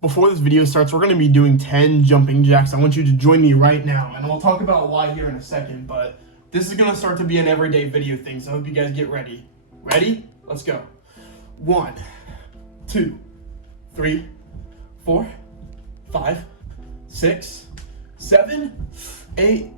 Before this video starts, we're going to be doing 10 jumping jacks. I want you to join me right now, and we'll talk about why here in a second, but this is going to start to be an everyday video thing, so I hope you guys get ready. Ready? Let's go. 1, 2, 3, 4, 5, 6, 7, 8,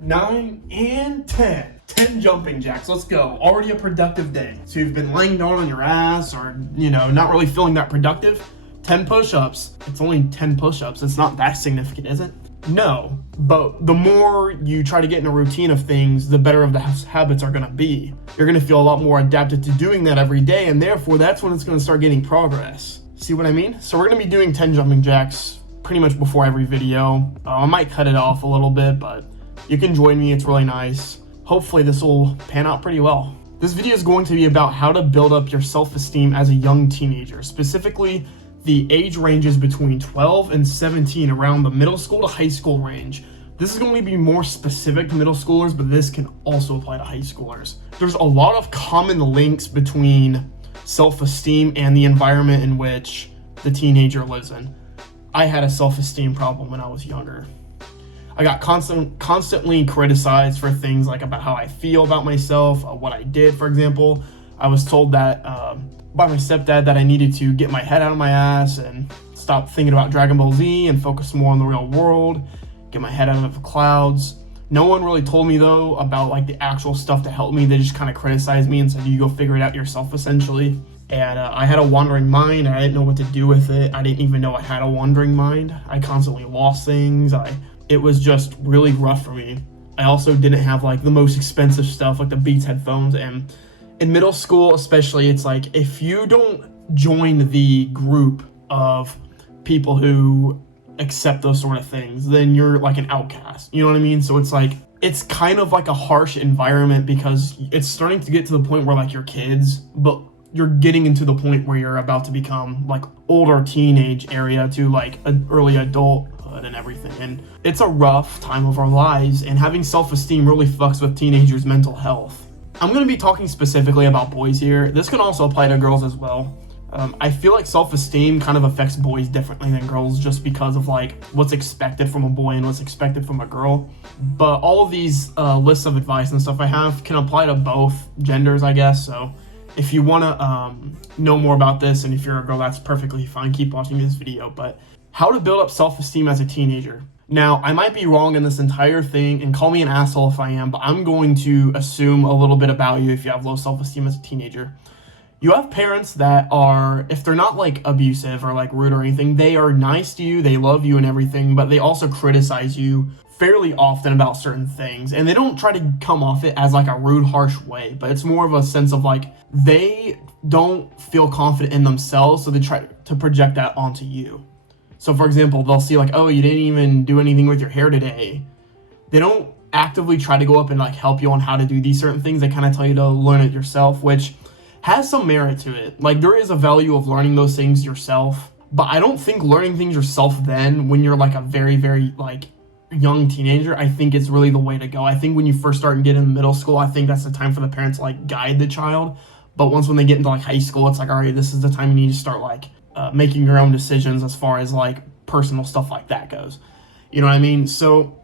9, and 10. 10 jumping jacks. Let's go. Already a productive day. So you've been laying down on your ass or, not really feeling that productive. 10 push-ups. It's only 10 push-ups. It's not that significant, is it? No, but the more you try to get in a routine of things, the better of the habits are going to be. You're going to feel a lot more adapted to doing that every day, and therefore that's when it's going to start getting progress. See what I mean? So we're going to be doing 10 jumping jacks pretty much before every video. I might cut it off a little bit, but you can join me. It's really nice. Hopefully this will pan out pretty well. This video is going to be about how to build up your self-esteem as a young teenager, specifically the age ranges between 12 and 17, around the middle school to high school range. This is going to be more specific to middle schoolers, but this can also apply to high schoolers. There's a lot of common links between self-esteem and the environment in which the teenager lives in. I had a self-esteem problem when I was younger. I got constantly criticized for things like about how I feel about myself, what I did, for example. I was told that by my stepdad that I needed to get my head out of my ass and stop thinking about Dragon Ball Z and focus more on the real world, get my head out of the clouds. No one really told me though about like the actual stuff to help me. They just kind of criticized me and said, you go figure it out yourself, essentially. And I had a wandering mind and I didn't know what to do with it. I didn't even know I had a wandering mind. I constantly lost things. It was just really rough for me. I also didn't have like the most expensive stuff like the Beats headphones, and in middle school especially, it's like if you don't join the group of people who accept those sort of things, then you're like an outcast. You know what I mean? So it's like, it's kind of like a harsh environment because it's starting to get to the point where like you're kids, but you're getting into the point where you're about to become like older teenage area to like an early adulthood and everything. And it's a rough time of our lives, and having self-esteem really fucks with teenagers' mental health. I'm going to be talking specifically about boys here. This can also apply to girls as well. I feel like self-esteem kind of affects boys differently than girls just because of like what's expected from a boy and what's expected from a girl. But all of these lists of advice and stuff I have can apply to both genders, I guess. So if you want to know more about this, and if you're a girl, that's perfectly fine. Keep watching this video. But how to build up self-esteem as a teenager. Now, I might be wrong in this entire thing, and call me an asshole if I am, but I'm going to assume a little bit about you if you have low self-esteem as a teenager. You have parents that are, if they're not like abusive or like rude or anything, they are nice to you, they love you and everything, but they also criticize you fairly often about certain things. And they don't try to come off it as like a rude, harsh way, but it's more of a sense of like, they don't feel confident in themselves, so they try to project that onto you. So for example, they'll see like, oh, you didn't even do anything with your hair today. They don't actively try to go up and like help you on how to do these certain things. They kind of tell you to learn it yourself, which has some merit to it. Like there is a value of learning those things yourself, but I don't think learning things yourself then when you're like a very, very like young teenager, I think it's really the way to go. I think when you first start and get in middle school, I think that's the time for the parents to like guide the child. But once when they get into like high school, it's like, all right, this is the time you need to start like making your own decisions as far as like personal stuff like that goes. You know what I mean? So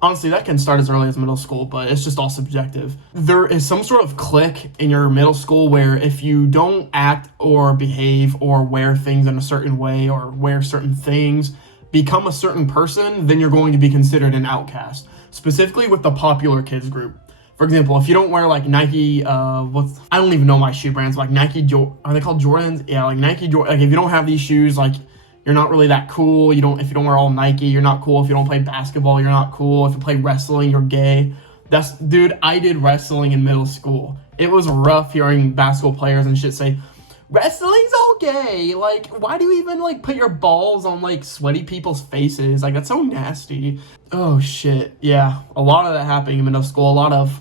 honestly, that can start as early as middle school, but it's just all subjective. There is some sort of clique in your middle school where if you don't act or behave or wear things in a certain way or wear certain things, become a certain person, then you're going to be considered an outcast, specifically with the popular kids group. For example, if you don't wear like Nike, I don't even know my shoe brands, like Nike, are they called Jordans? Yeah, like Nike, like if you don't have these shoes, like you're not really that cool. If you don't wear all Nike, you're not cool. If you don't play basketball, you're not cool. If you play wrestling, you're gay. Dude, I did wrestling in middle school. It was rough hearing basketball players and shit say, wrestling's all gay. Like, why do you even like put your balls on like sweaty people's faces? Like, that's so nasty. Oh shit. Yeah, a lot of that happening in middle school. A lot of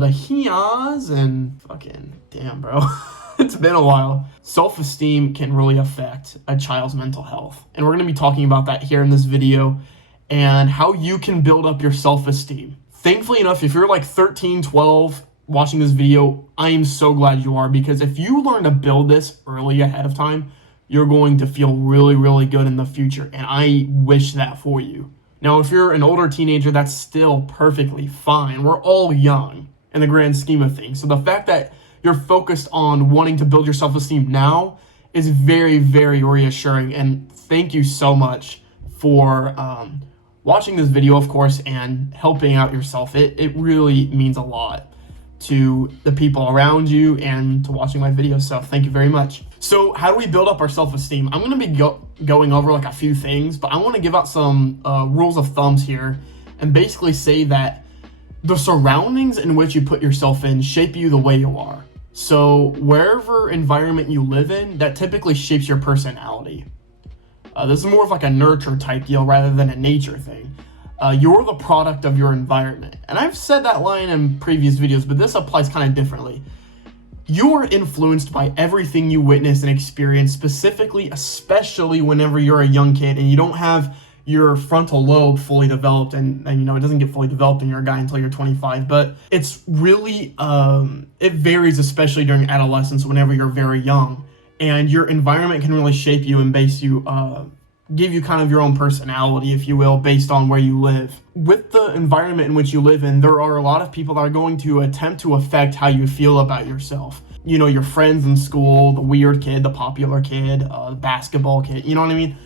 the hias and fucking damn, bro. It's been a while. Self-esteem can really affect a child's mental health, and we're going to be talking about that here in this video and how you can build up your self-esteem. Thankfully enough, if you're like 13, 12 watching this video, I am so glad you are, because if you learn to build this early ahead of time, you're going to feel really, really good in the future. And I wish that for you. Now, if you're an older teenager, that's still perfectly fine. We're all young in the grand scheme of things. So the fact that you're focused on wanting to build your self-esteem now is very, very reassuring. And thank you so much for watching this video, of course, and helping out yourself. It really means a lot to the people around you and to watching my videos. So thank you very much. So how do we build up our self-esteem? I'm going to be going over like a few things, but I want to give out some rules of thumbs here and basically say that the surroundings in which you put yourself in shape you the way you are. So wherever environment you live in, that typically shapes your personality. This is more of like a nurture type deal rather than a nature thing. You're the product of your environment. And I've said that line in previous videos, but this applies kind of differently. You are influenced by everything you witness and experience, especially whenever you're a young kid and you don't have your frontal lobe fully developed, and you know, it doesn't get fully developed when you're a guy until you're 25, but it's really, it varies, especially during adolescence whenever you're very young, and your environment can really shape you and base you, give you kind of your own personality, if you will, based on where you live. With the environment in which you live in, there are a lot of people that are going to attempt to affect how you feel about yourself. You know, your friends in school, the weird kid, the popular kid, the basketball kid, you know what I mean?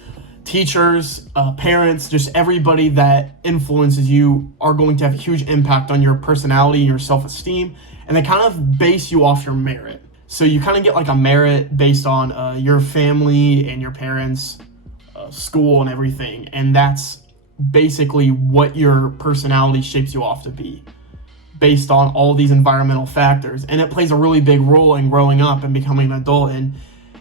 Teachers, parents, just everybody that influences you are going to have a huge impact on your personality and your self-esteem, and they kind of base you off your merit. So you kind of get like a merit based on your family and your parents, school and everything, and that's basically what your personality shapes you off to be, based on all these environmental factors. And it plays a really big role in growing up and becoming an adult, and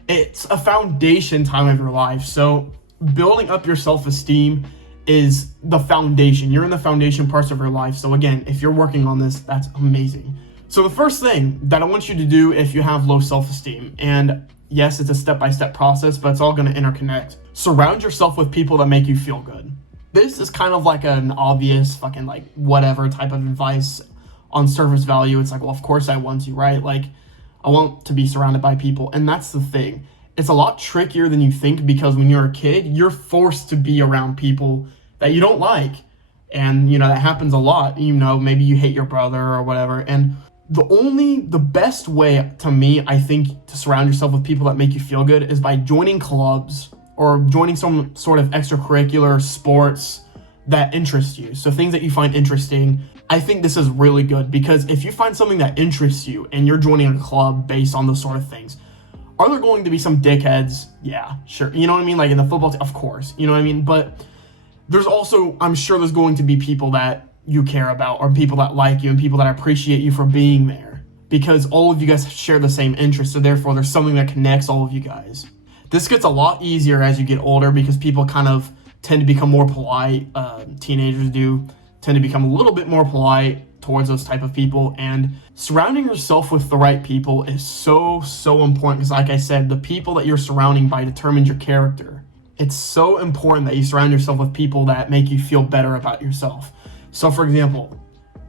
it's a foundation time of your life. So building up your self-esteem is the foundation. You're in the foundation parts of your life. So again, if you're working on this, that's amazing. So the first thing that I want you to do if you have low self-esteem, and yes, it's a step-by-step process, but it's all going to interconnect. Surround yourself with people that make you feel good. This is kind of like an obvious fucking like whatever type of advice on surface value. It's like, well, of course I want to, right? Like, I want to be surrounded by people. And that's the thing. It's a lot trickier than you think, because when you're a kid, you're forced to be around people that you don't like. And, you know, that happens a lot. You know, maybe you hate your brother or whatever. And the best way to me, I think, to surround yourself with people that make you feel good is by joining clubs or joining some sort of extracurricular sports that interest you. So things that you find interesting. I think this is really good, because if you find something that interests you and you're joining a club based on those sort of things, are there going to be some dickheads? Yeah, sure. You know what I mean? Like in the football team, of course. You know what I mean? But there's also, I'm sure there's going to be people that you care about, or people that like you, and people that appreciate you for being there, because all of you guys share the same interests. So therefore, there's something that connects all of you guys. This gets a lot easier as you get older, because people kind of tend to become more polite. Teenagers do tend to become a little bit more polite towards those type of people, and surrounding yourself with the right people is so important, because like I said, the people that you're surrounding by determines your character. It's so important that you surround yourself with people that make you feel better about yourself. So for example,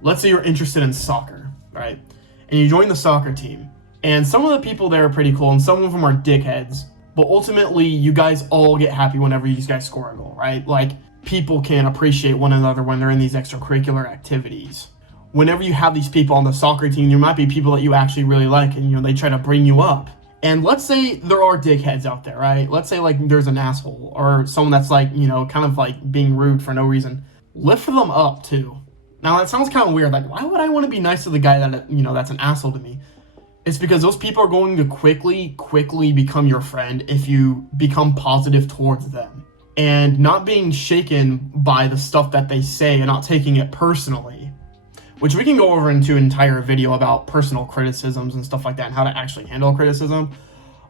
let's say you're interested in soccer, right? And you join the soccer team, and some of the people there are pretty cool, and some of them are dickheads, but ultimately you guys all get happy whenever you guys score a goal, right? Like, people can appreciate one another when they're in these extracurricular activities. Whenever you have these people on the soccer team, there might be people that you actually really like, and, you know, they try to bring you up. And let's say there are dickheads out there, right? Let's say like there's an asshole or someone that's like, you know, kind of like being rude for no reason. Lift them up too. Now that sounds kind of weird. Like, why would I want to be nice to the guy that, you know, that's an asshole to me? It's because those people are going to quickly become your friend if you become positive towards them. And not being shaken by the stuff that they say and not taking it personally, which we can go over into an entire video about personal criticisms and stuff like that and how to actually handle criticism.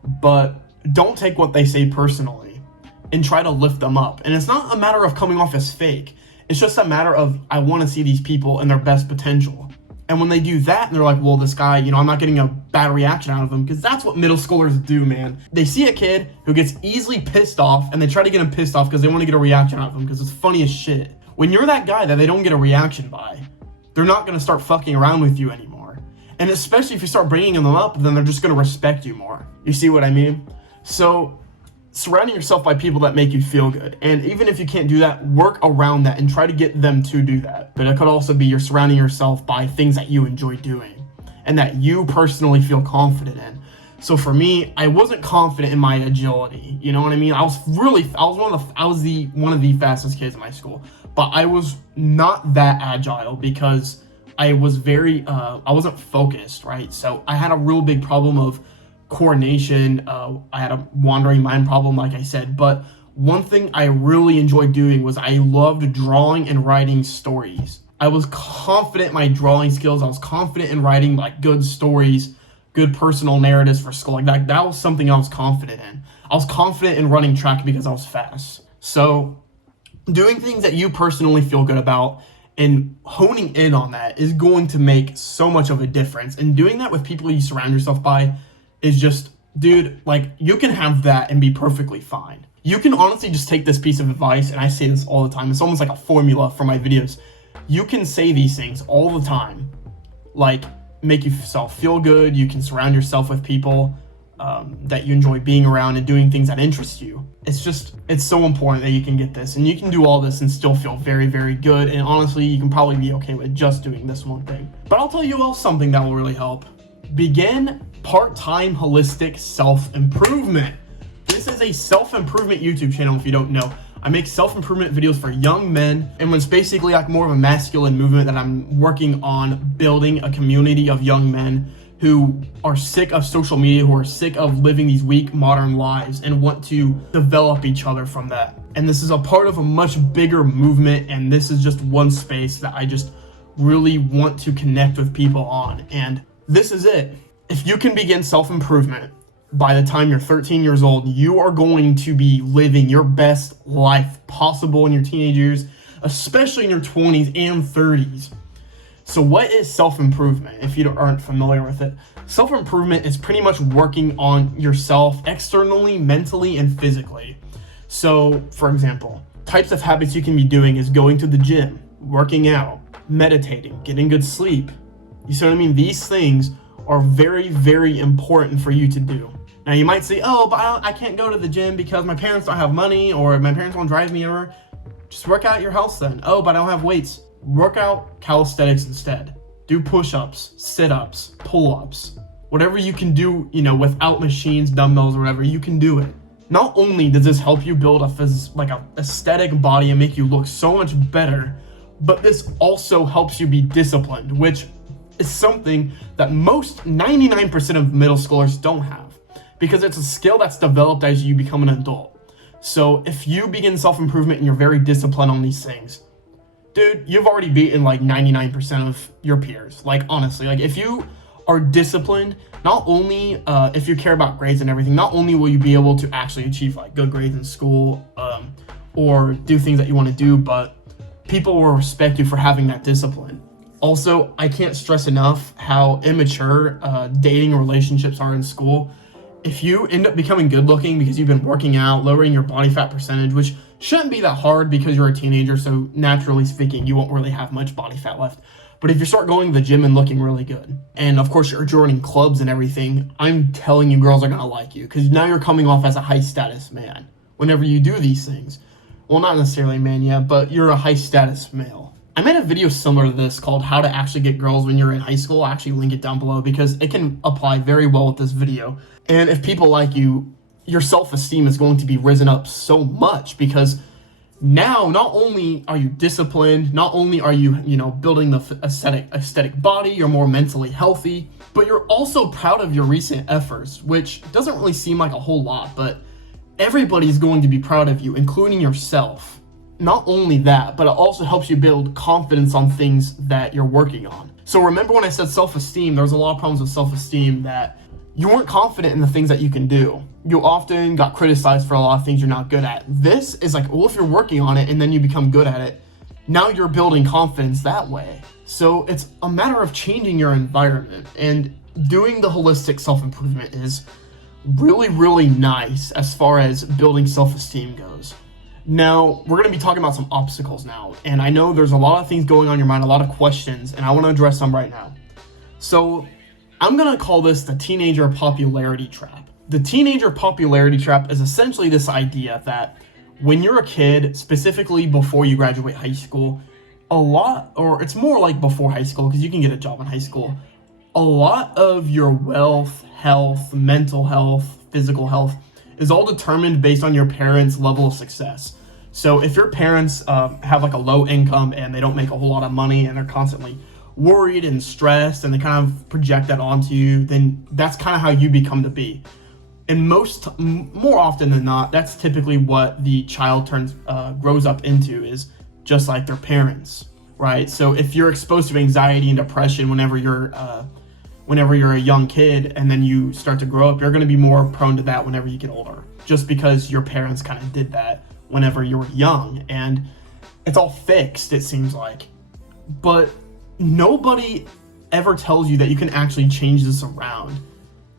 But don't take what they say personally and try to lift them up. And it's not a matter of coming off as fake. It's just a matter of, I want to see these people in their best potential. And when they do that, and they're like, well, this guy, you know, I'm not getting a bad reaction out of him, because that's what middle schoolers do, man. They see a kid who gets easily pissed off, and they try to get him pissed off because they want to get a reaction out of him, because it's funny as shit. When you're that guy that they don't get a reaction by, they're not going to start fucking around with you anymore. And especially if you start bringing them up, then they're just going to respect you more. You see what I mean? So surrounding yourself by people that make you feel good. And even if you can't do that, work around that and try to get them to do that. But it could also be you're surrounding yourself by things that you enjoy doing and that you personally feel confident in. So for me, I wasn't confident in my agility. You know what I mean? I was one of the fastest kids in my school, but I was not that agile because I was I wasn't focused, right? So I had a real big problem of coordination. I had a wandering mind problem, like I said. But one thing I really enjoyed doing was I loved drawing and writing stories. I was confident in my drawing skills. I was confident in writing like good stories, good personal narratives for school. Like that was something I was confident in. I was confident in running track because I was fast. So doing things that you personally feel good about and honing in on that is going to make so much of a difference. And doing that with people you surround yourself by is just, dude, like you can have that and be perfectly fine. You can honestly just take this piece of advice, and I say this all the time. It's almost like a formula for my videos. You can say these things all the time, like make yourself feel good. You can surround yourself with people that you enjoy being around and doing things that interest you. It's so important that you can get this, and you can do all this and still feel very, very good. And honestly, you can probably be okay with just doing this one thing. But I'll tell you else something that will really help. Begin part-time holistic self-improvement. This is a self-improvement YouTube channel if you don't know. I make self-improvement videos for young men, and it's basically like more of a masculine movement that I'm working on building a community of young men who are sick of social media, who are sick of living these weak modern lives and want to develop each other from that. And this is a part of a much bigger movement, and this is just one space that I just really want to connect with people on. And this is it. If you can begin self-improvement by the time you're 13 years old, you are going to be living your best life possible in your teenage years, especially in your 20s and 30s. So what is self-improvement? If you aren't familiar with it, self-improvement is pretty much working on yourself externally, mentally, and physically. So, for example, types of habits you can be doing is going to the gym, working out, meditating, getting good sleep. You see what I mean? These things are very, very important for you to do. Now you might say, oh, but I can't go to the gym because my parents don't have money, or my parents won't drive me over. Just work out at your house then. Oh, but I don't have weights. Work out calisthenics instead. Do push-ups, sit-ups, pull-ups. Whatever you can do, without machines, dumbbells, or whatever, you can do it. Not only does this help you build a aesthetic body and make you look so much better, but this also helps you be disciplined, which is something that most 99% of middle schoolers don't have, because it's a skill that's developed as you become an adult. So if you begin self-improvement and you're very disciplined on these things, dude, you've already beaten like 99% of your peers. Like honestly, like if you are disciplined, not only if you care about grades and everything, not only will you be able to actually achieve like good grades in school or do things that you want to do, but people will respect you for having that discipline. Also, I can't stress enough how immature dating relationships are in school. If you end up becoming good looking because you've been working out, lowering your body fat percentage, which shouldn't be that hard because you're a teenager, so naturally speaking, you won't really have much body fat left. But if you start going to the gym and looking really good, and of course you're joining clubs and everything, I'm telling you, girls are gonna like you because now you're coming off as a high status man whenever you do these things. Well, not necessarily man yet, but you're a high status male. I made a video similar to this called How to Actually Get Girls When You're in High School. I'll actually link it down below because it can apply very well with this video. And if people like you, your self-esteem is going to be risen up so much because now not only are you disciplined, not only are you, building the aesthetic body, you're more mentally healthy, but you're also proud of your recent efforts, which doesn't really seem like a whole lot, but everybody's going to be proud of you, including yourself. Not only that, but it also helps you build confidence on things that you're working on. So remember when I said self-esteem, there's a lot of problems with self-esteem that you weren't confident in the things that you can do. You often got criticized for a lot of things you're not good at. This is like, well, if you're working on it and then you become good at it, now you're building confidence that way. So it's a matter of changing your environment, and doing the holistic self-improvement is really, really nice as far as building self-esteem goes. Now, we're going to be talking about some obstacles now, and I know there's a lot of things going on in your mind, a lot of questions, and I want to address them right now. So I'm going to call this the teenager popularity trap. The teenager popularity trap is essentially this idea that when you're a kid, specifically before you graduate high school, it's more like before high school because you can get a job in high school. A lot of your wealth, health, mental health, physical health is all determined based on your parents' level of success. So if your parents have like a low income and they don't make a whole lot of money and they're constantly worried and stressed and they kind of project that onto you, then that's kind of how you become to be. And more often than not, that's typically what the child grows up into, is just like their parents, right? So if you're exposed to anxiety and depression whenever you're a young kid, and then you start to grow up, you're going to be more prone to that whenever you get older, just because your parents kind of did that whenever you were young. And it's all fixed, it seems like. But nobody ever tells you that you can actually change this around.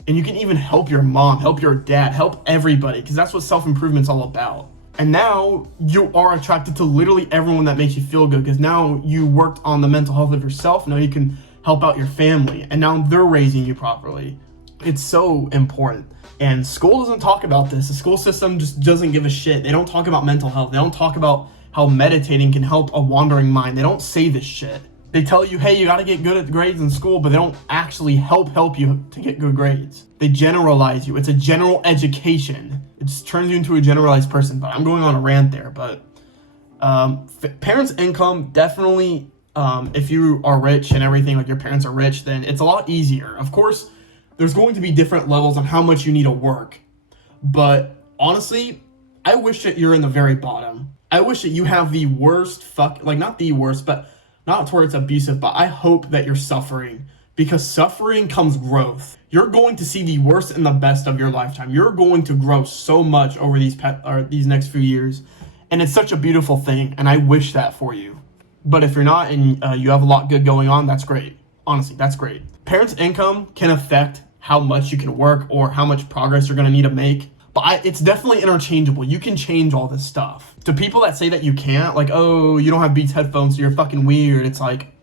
And you can even help your mom, help your dad, help everybody, because that's what self-improvement's all about. And now you are attracted to literally everyone that makes you feel good, because now you worked on the mental health of yourself. Now you can help out your family, and now they're raising you properly. It's so important. And school doesn't talk about this. The school system just doesn't give a shit. They don't talk about mental health. They don't talk about how meditating can help a wandering mind. They don't say this shit. They tell you, hey, you got to get good at grades in school, but they don't actually help you to get good grades. They generalize you. It's a general education. It just turns you into a generalized person. But I'm going on a rant there. But parents' income, definitely, if you are rich and everything, like your parents are rich, then it's a lot easier. Of course, there's going to be different levels on how much you need to work. But honestly, I wish that you're in the very bottom. I wish that you have the worst not the worst, but not to where it's abusive, but I hope that you're suffering, because suffering comes growth. You're going to see the worst and the best of your lifetime. You're going to grow so much over these next few years, and it's such a beautiful thing, and I wish that for you. But if you're not and you have a lot good going on, that's great. Honestly, that's great. Parents' income can affect how much you can work or how much progress you're going to need to make. But it's definitely interchangeable. You can change all this stuff. To people that say that you can't, like, oh, you don't have Beats headphones, so you're fucking weird. It's like,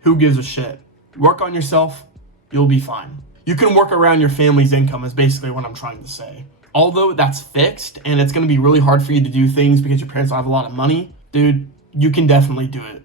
who gives a shit? Work on yourself, you'll be fine. You can work around your family's income is basically what I'm trying to say. Although that's fixed and it's going to be really hard for you to do things because your parents don't have a lot of money, dude, you can definitely do it.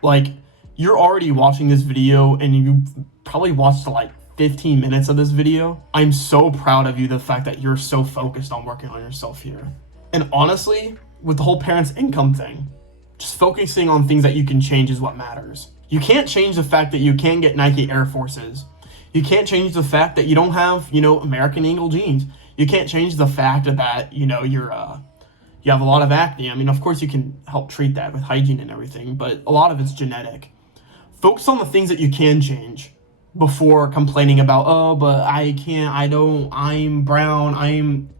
Like, you're already watching this video and you probably watched like 15 minutes of this video. I'm so proud of you, the fact that you're so focused on working on yourself here. And honestly, with the whole parents' income thing, just focusing on things that you can change is what matters. You can't change the fact that you can't get Nike Air Forces. You can't change the fact that you don't have, American Eagle jeans. You can't change the fact that, you have a lot of acne. I mean, of course you can help treat that with hygiene and everything, but a lot of it's genetic. Focus on the things that you can change before complaining about, oh, but I can't, I'm brown, I'm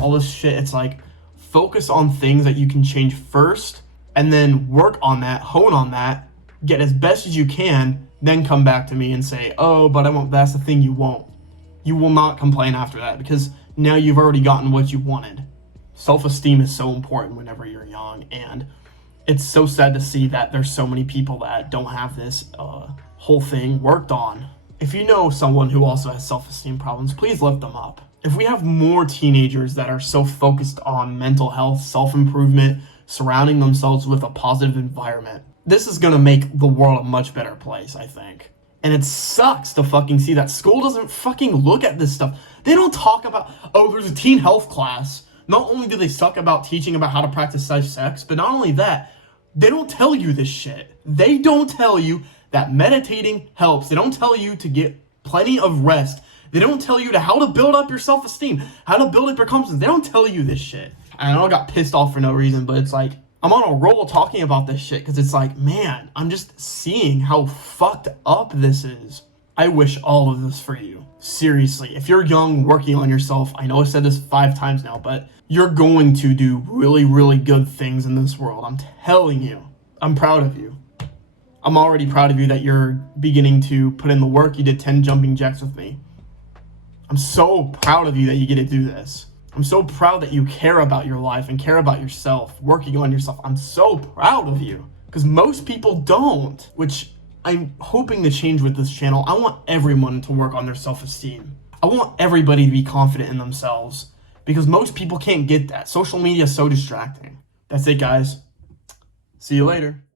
all this shit. It's like, focus on things that you can change first, and then work on that, hone on that, get as best as you can, then come back to me and say, oh, but I won't. That's the thing, you won't. You will not complain after that, because now you've already gotten what you wanted. Self-esteem is so important whenever you're young, and it's so sad to see that there's so many people that don't have this whole thing worked on. If you know someone who also has self-esteem problems, please lift them up. If we have more teenagers that are so focused on mental health, self-improvement, surrounding themselves with a positive environment, this is gonna make the world a much better place, I think. And it sucks to fucking see that school doesn't fucking look at this stuff. They don't talk about, oh, there's a teen health class. Not only do they suck about teaching about how to practice safe sex, but not only that, they don't tell you this shit. They don't tell you that meditating helps. They don't tell you to get plenty of rest. They don't tell you how to build up your self-esteem, how to build up your confidence. They don't tell you this shit. I know I got pissed off for no reason, but it's like, I'm on a roll talking about this shit because it's like, man, I'm just seeing how fucked up this is. I wish all of this for you. Seriously, if you're young, working on yourself, I know I said this 5 times now, but you're going to do really, really good things in this world. I'm telling you. I'm proud of you. I'm already proud of you that you're beginning to put in the work. You did 10 jumping jacks with me. I'm so proud of you that you get to do this. I'm so proud that you care about your life and care about yourself, working on yourself. I'm so proud of you, because most people don't, which I'm hoping to change with this channel. I want everyone to work on their self-esteem. I want everybody to be confident in themselves because most people can't get that. Social media is so distracting. That's it, guys. See you later.